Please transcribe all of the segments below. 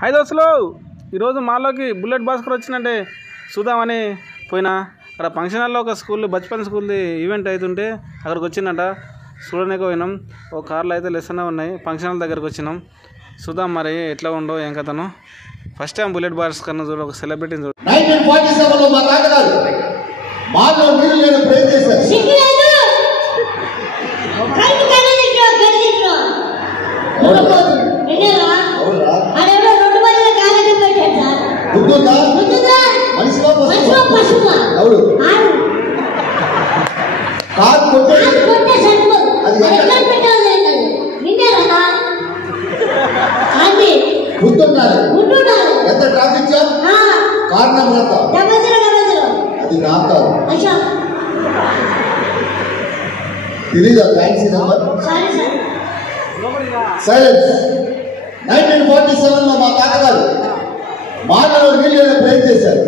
Hi దోస్తులు, ఈరోజు మాలోకి bullet Bhaskar వచ్చిందంటే చూద్దామని పోయినా. అక్కడ ఫంక్షన్ హాల్లో ఒక స్కూల్ బచ్పన్ స్కూల్ది ఈవెంట్ అవుతుంటే అక్కడికి వచ్చిందట. చూడడానికి పోయినాం. ఒక కార్లో అయితే లెసన్ ఉన్నాయి. ఫంక్షన్ హాల్ దగ్గరకు వచ్చినాం. చూద్దాం మరి ఎట్లా ఉండో ఏం కథను. ఫస్ట్ టైం బుల్లెట్ భాస్కర్ను చూడ, ఒక సెలబ్రిటీని చూడ. 1947లో మా తాతగారు మాలో నీరు లేని ప్రేమ చేశారు. ఎంత ట్రాఫిక్ జామ్ కారణం అది నాకు తెలీదా? Fancy number silence. 1947లో మా తాతగారు మానవ నీళ్ళని ప్రేమ చేశారు.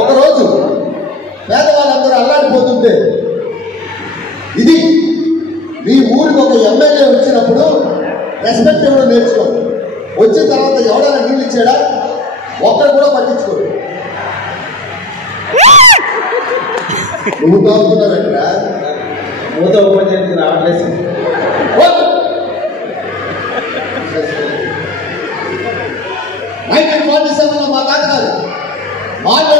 ఒకరోజు పేదవాళ్ళందరూ అల్లాడిపోతుంటే, ఇది మీ ఊరికి ఒక ఎమ్మెల్యే వచ్చినప్పుడు రెస్పెక్ట్ ఇవ్వడం నేర్చుకోండి. వచ్చిన తర్వాత ఎవడైనా నీళ్ళు ఇచ్చాడా ఒక్కరు కూడా పట్టించుకోడు. నువ్వు తాగుతున్నావేంట్రా? మూత ఓపెన్ చేసి రావట్లేదు. 1947లో మా తాతగారు మాలో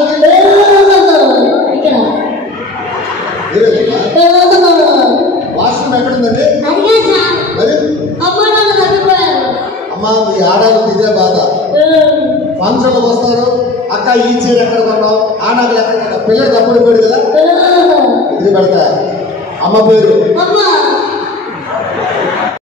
వాష్రూమ్ ఎక్కడుందండి? మరి అమ్మా, మీ ఆడాలకు ఇదే బాధ. ఫంక్షన్లకు వస్తారు, అక్క ఈ చీర ఎక్కడ కొన్నావు, ఆ నగలు ఎక్కడ కొన్నావు, పిల్లలు తప్పుడు పోయాడు కదా, ఇది పెడతా. అమ్మ పేరు